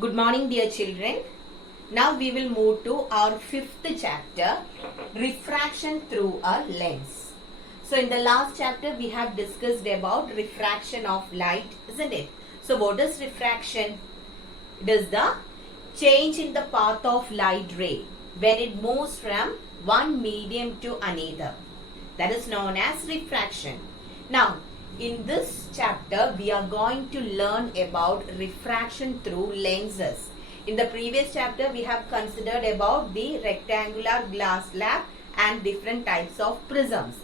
Good morning, dear children. Now we will move to our fifth chapter, refraction through a lens. So in the last chapter we have discussed about refraction of light, isn't it? So what is refraction? It is the change in the path of light ray when it moves from one medium to another. That is known as refraction. Now in this chapter, we are going to learn about refraction through lenses. In the previous chapter, we have considered about the rectangular glass slab and different types of prisms.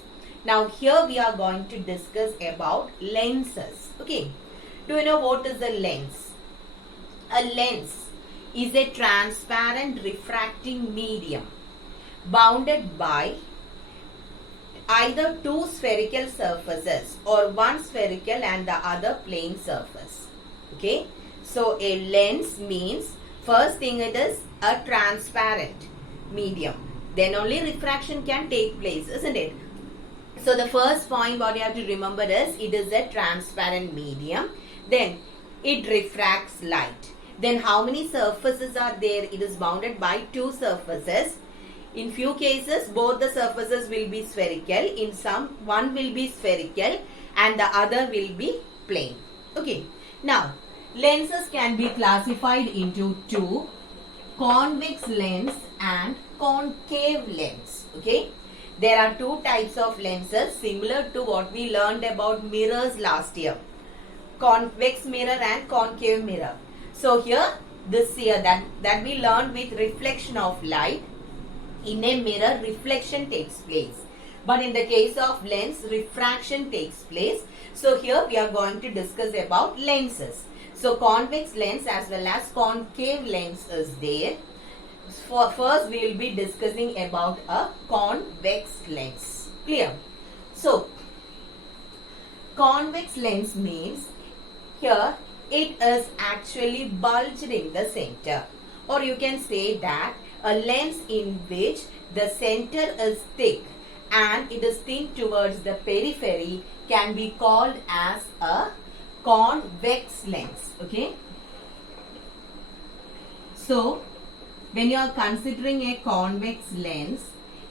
Now here we are going to discuss about lenses. Okay. Do you know what is a lens? A lens is a transparent refracting medium bounded by either two spherical surfaces or one spherical and the other plane surface. Okay. So a lens means first thing it is a transparent medium. Then only refraction can take place, isn't it? So the first point what you have to remember is it is a transparent medium. Then it refracts light. Then how many surfaces are there? It is bounded by two surfaces. In few cases, both the surfaces will be spherical. In some, one will be spherical and the other will be plane. Okay. Now, lenses can be classified into two, convex lens and concave lens. Okay. There are two types of lenses similar to what we learned about mirrors last year. Convex mirror and concave mirror. So here, this year that we learned with reflection of light. In a mirror, reflection takes place. But in the case of lens, refraction takes place. So here we are going to discuss about lenses. So convex lens as well as concave lens is there. First we will be discussing about a convex lens. Clear? So convex lens means here it is actually bulged in the center. Or you can say that a lens in which the center is thick and it is thin towards the periphery can be called as a convex lens. Okay. So, when you are considering a convex lens,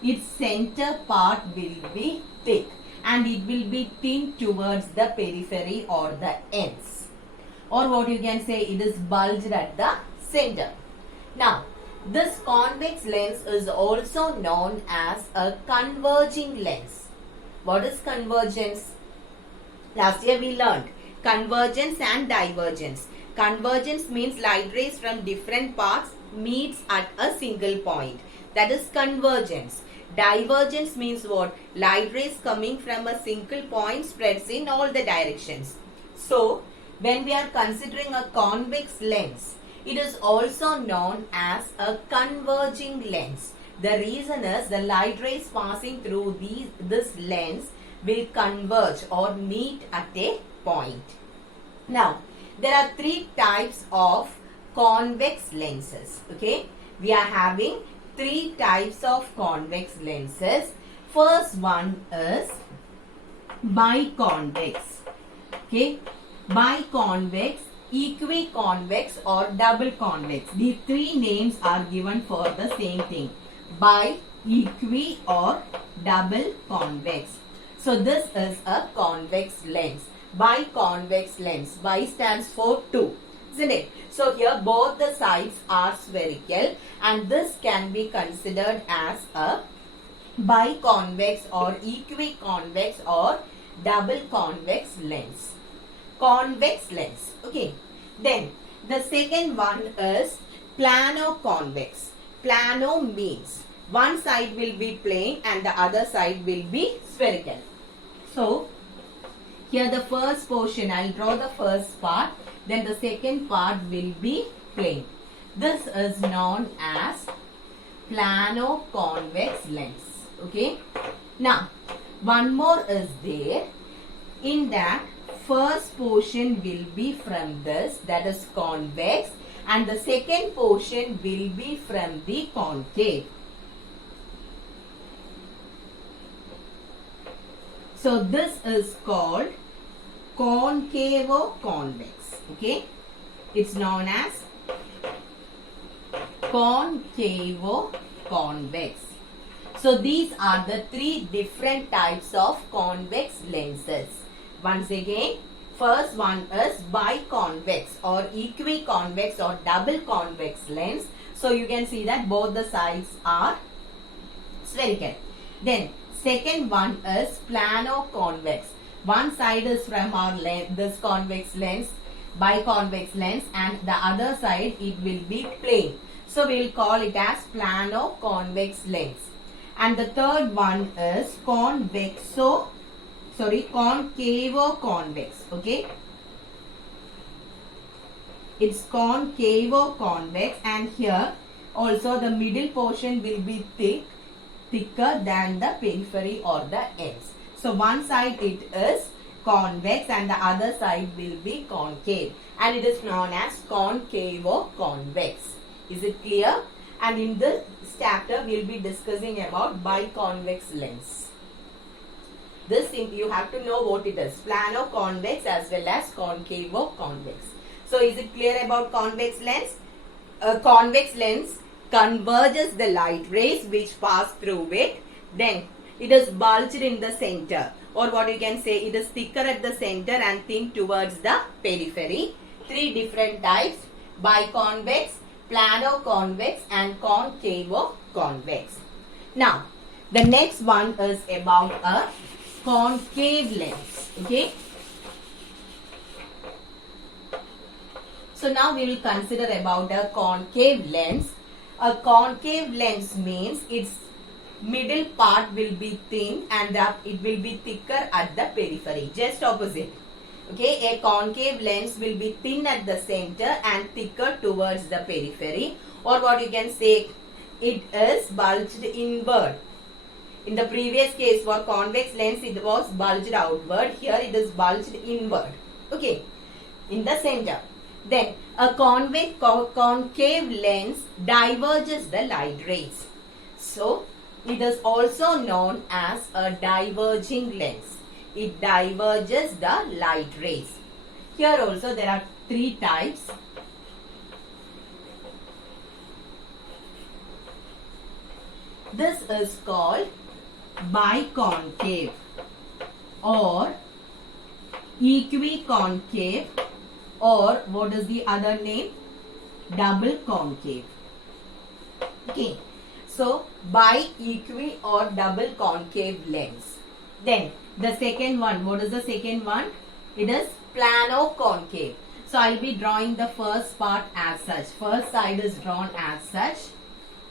its center part will be thick and it will be thin towards the periphery or the ends. Or what you can say, it is bulged at the center. Now, this convex lens is also known as a converging lens. What is convergence? Last year we learned convergence and divergence. Convergence means light rays from different paths meets at a single point. That is convergence. Divergence means what? Light rays coming from a single point spreads in all the directions. So, when we are considering a convex lens, it is also known as a converging lens. The reason is the light rays passing through this lens will converge or meet at a point. Now, there are three types of convex lenses. Okay, we are having three types of convex lenses. First one is biconvex. Okay, biconvex, equiconvex or double convex. These three names are given for the same thing. Bi, equi or double convex. So this is a convex lens. Biconvex lens. Bi stands for two, isn't it? So here both the sides are spherical and this can be considered as a biconvex or equiconvex or double convex lens. Convex lens. Okay. Then the second one is plano-convex. Plano means one side will be plane and the other side will be spherical. So here the first portion, I will draw the first part. Then the second part will be plane. This is known as plano-convex lens. Okay. Now one more is there. In that first portion will be from this, that is convex, and the second portion will be from the concave. So this is called concavo-convex. Okay, it's known as concavo-convex. So these are the three different types of convex lenses. Once again, first one is biconvex or equiconvex or double convex lens. So you can see that both the sides are spherical. Then second one is plano-convex. One side is from our lens, this convex lens, biconvex lens, and the other side it will be plane. So we will call it as plano-convex lens. And the third one is concavo-convex. Okay, it's concavo-convex, and here also the middle portion will be thicker than the periphery or the ends. So one side it is convex and the other side will be concave, and it is known as concavo-convex. Is it clear? And in this chapter we will be discussing about biconvex lens. This thing you have to know what it is, plano-convex as well as concavo-convex. So is it clear about convex lens? A convex lens converges the light rays which pass through it. Then it is bulged in the center, or what you can say, it is thicker at the center and thin towards the periphery. Three different types: biconvex, plano-convex and concavo-convex. Now the next one is about a concave lens. Okay, so now we will consider about a concave lens. A concave lens means its middle part will be thin and it will be thicker at the periphery. Just opposite. Okay, a concave lens will be thin at the center and thicker towards the periphery, or what you can say, it is bulged inward. In the previous case for convex lens it was bulged outward, here it is bulged inward. Okay, in the center. Then a concave lens diverges the light rays. So it is also known as a diverging lens. It diverges the light rays. Here also there are three types. This is called biconcave or equiconcave, or what is the other name? Double concave. Okay, so bi, equi or double concave lens. Then the second one, what is the second one? It is plano-concave. So I will be drawing the first part as such. First side is drawn as such.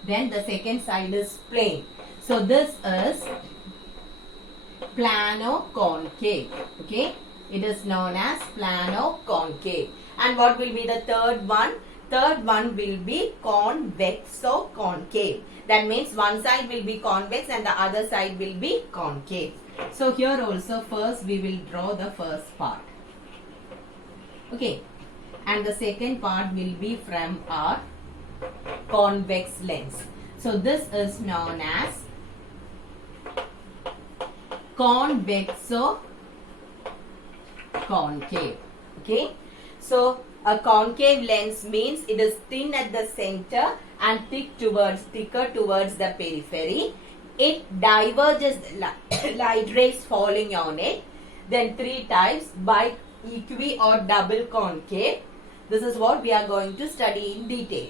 Then the second side is plane. So this is plano-concave. Okay, it is known as plano-concave. And what will be the third one? Third one will be convexo-concave. That means one side will be convex and the other side will be concave. So here also first we will draw the first part. Okay, and the second part will be from our convex lens. So this is known as convexo-concave. Okay, so a concave lens means it is thin at the center and thicker towards the periphery. It diverges the light rays falling on it. Then three types: bi, equi or double concave. This is what we are going to study in detail.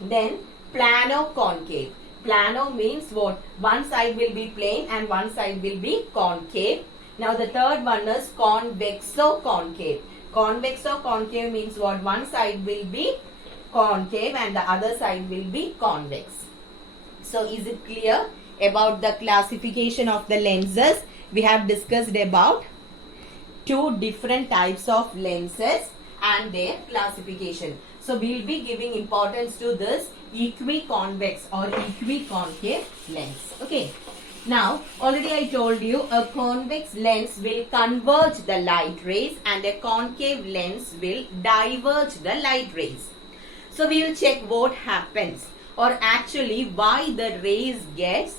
Then plano-concave. Plano means what? One side will be plane and one side will be concave. Now the third one is convexo-concave. Convexo-concave means what? One side will be concave and the other side will be convex. So is it clear about the classification of the lenses? We have discussed about two different types of lenses and their classification. So we will be giving importance to this equiconvex or equiconcave lens. Okay. Now already I told you a convex lens will converge the light rays and a concave lens will diverge the light rays. So we will check what happens, or actually why the rays gets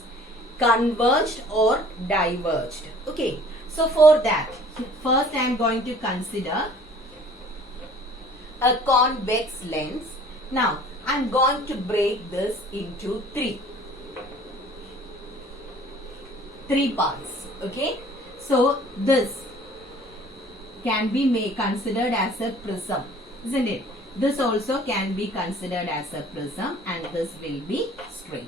converged or diverged. Okay. So for that, first I am going to consider a convex lens. Now I'm going to break this into three parts. Okay, so this can be considered as a prism, isn't it? This also can be considered as a prism, and this will be straight.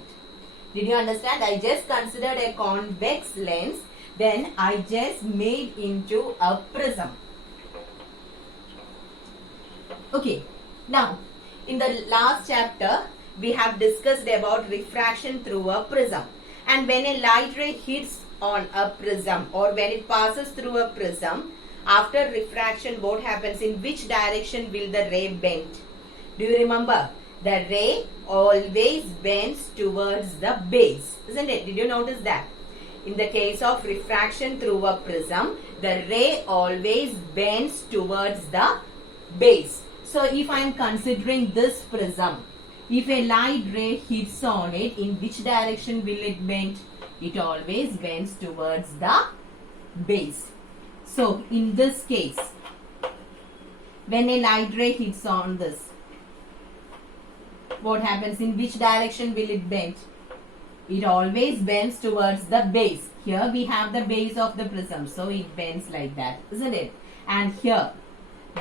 Did you understand? I just considered a convex lens, then I just made into a prism. Okay, now in the last chapter we have discussed about refraction through a prism, and when a light ray hits on a prism or when it passes through a prism, after refraction what happens? In which direction will the ray bend? Do you remember? The ray always bends towards the base, isn't it? Did you notice that? In the case of refraction through a prism, the ray always bends towards the base. So if I am considering this prism, if a light ray hits on it, in which direction will it bend? It always bends towards the base. So in this case, when a light ray hits on this, what happens? In which direction will it bend? It always bends towards the base. Here we have the base of the prism, so it bends like that, isn't it? And here,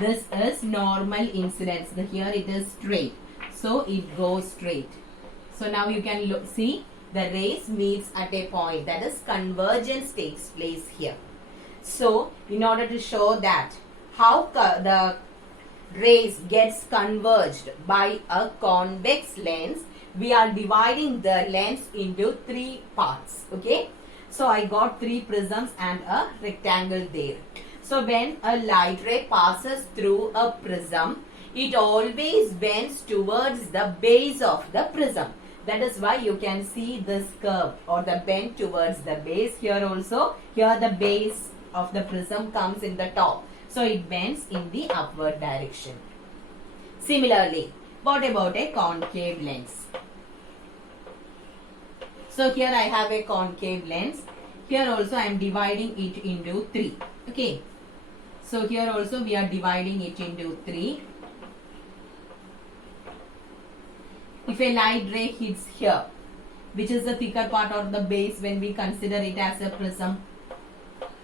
this is normal incidence. Here it is straight, so it goes straight. So now you can see the rays meets at a point, that is convergence takes place here. So in order to show that how the rays gets converged by a convex lens, we are dividing the lens into three parts. Okay, so I got three prisms and a rectangle there. So when a light ray passes through a prism, it always bends towards the base of the prism. That is why you can see this curve or the bend towards the base. Here also, here the base of the prism comes in the top, so it bends in the upward direction. Similarly, what about a concave lens? So here I have a concave lens. Here also I am dividing it into three. Okay, so here also we are dividing it into three. If a light ray hits here, which is the thicker part of the base when we consider it as a prism?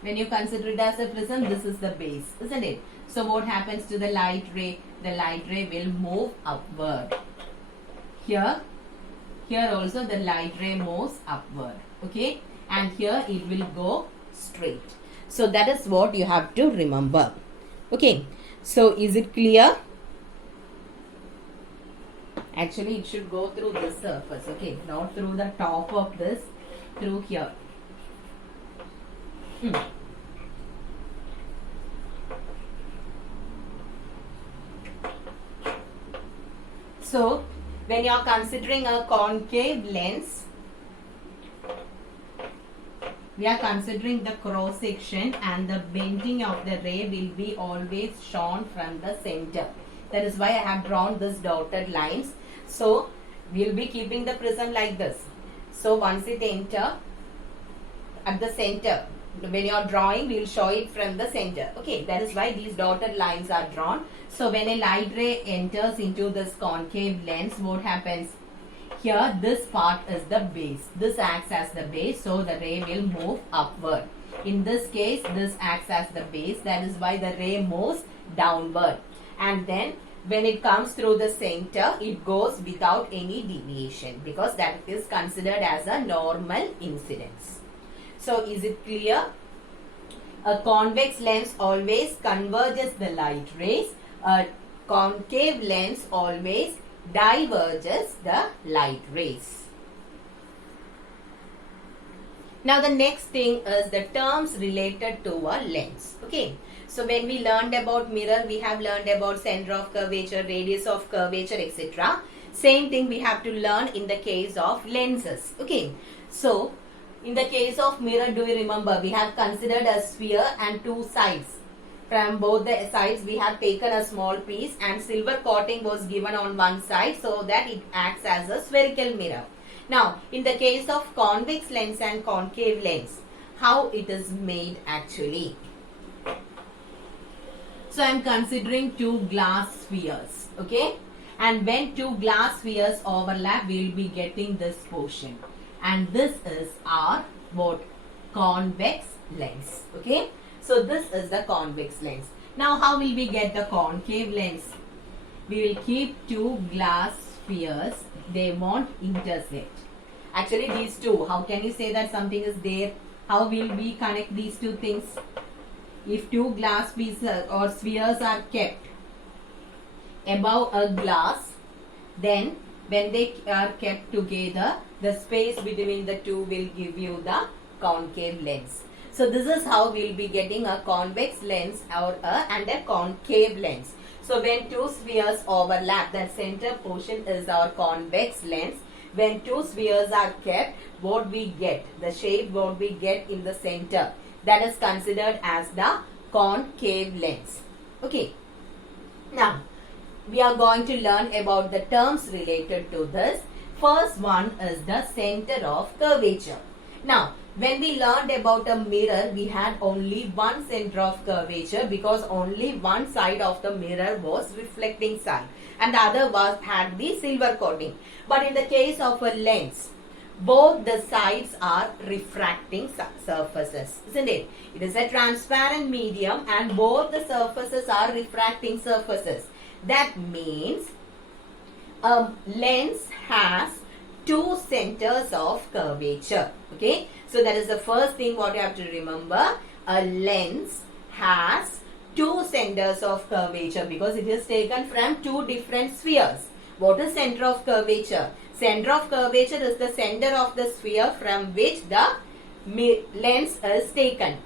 When you consider it as a prism, this is the base, isn't it? So what happens to the light ray? The light ray will move upward. Here also the light ray moves upward. Okay, and here it will go straight. So that is what you have to remember. Okay, so is it clear? Actually, it should go through this surface. Okay, not through the top of this, through here. So when you are considering a concave lens, we are considering the cross section, and the bending of the ray will be always shown from the center. That is why I have drawn this dotted lines. So we will be keeping the prism like this. So once it enter at the center, when you are drawing, we will show it from the center. Okay, that is why these dotted lines are drawn. So when a light ray enters into this concave lens, what happens? Here this part is the base. This acts as the base, so the ray will move upward. In this case, this acts as the base. That is why the ray moves downward. And then when it comes through the center, it goes without any deviation, because that is considered as a normal incidence. So is it clear? A convex lens always converges the light rays. A concave lens always diverges the light rays. Now the next thing is the terms related to a lens. Okay, so when we learned about mirror, we have learned about center of curvature, radius of curvature, etc. Same thing we have to learn in the case of lenses. Okay, so in the case of mirror, do you remember we have considered a sphere and two sides. From both the sides we have taken a small piece and silver coating was given on one side so that it acts as a spherical mirror. Now in the case of convex lens and concave lens, how it is made actually? So I am considering two glass spheres. Okay, And when two glass spheres overlap, we will be getting this portion. And this is our what? Convex lens. Okay. So this is the convex lens. Now how will we get the concave lens? We will keep two glass spheres. They won't intersect. Actually these two, how can you say that something is there? How will we connect these two things? If two glass pieces or spheres are kept above a glass, then when they are kept together, the space between the two will give you the concave lens. So this is how we will be getting a convex lens and a concave lens. So when two spheres overlap, the center portion is our convex lens. When two spheres are kept, what we get, the shape what we get in the center, that is considered as the concave lens. Okay. Now, we are going to learn about the terms related to this. First one is the center of curvature. Now, when we learned about a mirror, we had only one center of curvature because only one side of the mirror was reflecting side and the other had the silver coating. But in the case of a lens, both the sides are refracting surfaces, isn't it? It is a transparent medium and both the surfaces are refracting surfaces. That means a lens has two centers of curvature. Okay, so that is the first thing what you have to remember. A lens has two centers of curvature because it is taken from two different spheres. What is center of curvature? Center of curvature is the center of the sphere from which the lens is taken.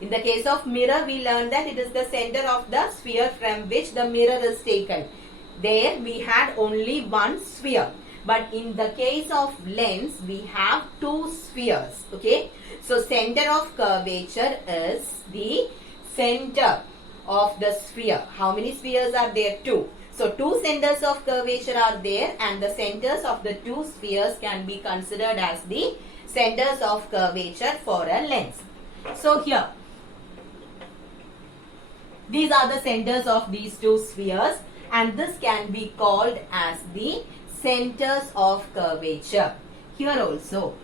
In the case of mirror, we learned that it is the center of the sphere from which the mirror is taken. There we had only one sphere. But in the case of lens, we have two spheres. Okay. So center of curvature is the center of the sphere. How many spheres are there? Two. So two centers of curvature are there and the centers of the two spheres can be considered as the centers of curvature for a lens. So here, these are the centers of these two spheres and this can be called as the centers of curvature. Here also.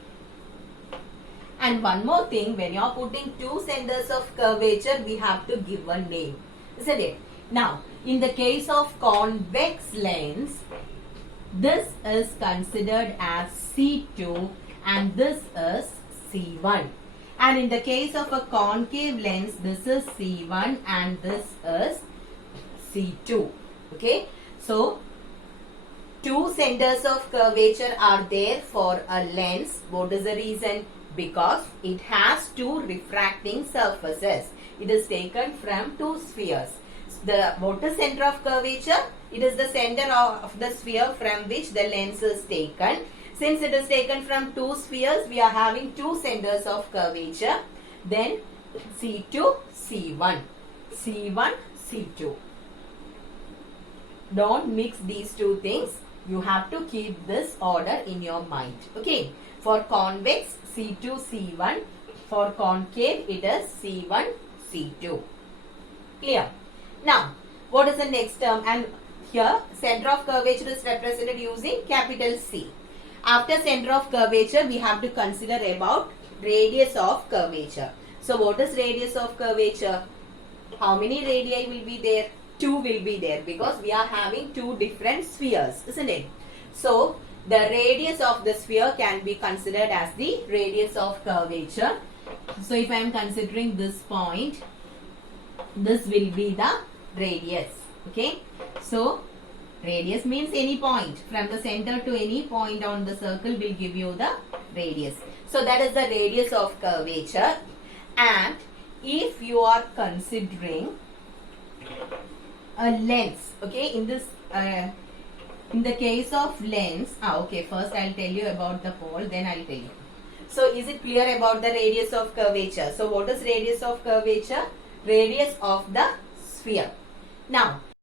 And one more thing, when you are putting two centers of curvature, we have to give a name, isn't it? Now, in the case of convex lens, this is considered as C2 and this is C1. And in the case of a concave lens, this is C1 and this is C2. Okay. So, two centers of curvature are there for a lens. What is the reason? Because it has two refracting surfaces. It is taken from two spheres. What is center of curvature? It is the center of the sphere from which the lens is taken. Since it is taken from two spheres, we are having two centers of curvature. Then C2, C1. C1, C2. Don't mix these two things. You have to keep this order in your mind. Okay. For convex, C2, C1. For concave, it is C1, C2. Clear? Now, what is the next term? And here, center of curvature is represented using capital C. After center of curvature, we have to consider about radius of curvature. So, what is radius of curvature? How many radii will be there? Two will be there because we are having two different spheres, isn't it? So, the radius of the sphere can be considered as the radius of curvature. So, if I am considering this point, this will be the radius. Okay. So, radius means any point. From the center to any point on the circle will give you the radius. So, that is the radius of curvature. And if you are considering a lens, okay, in this in the case of lens, okay, first I'll tell you about the pole, then I'll tell you. So, is it clear about the radius of curvature? So, what is radius of curvature? Radius of the sphere. Now,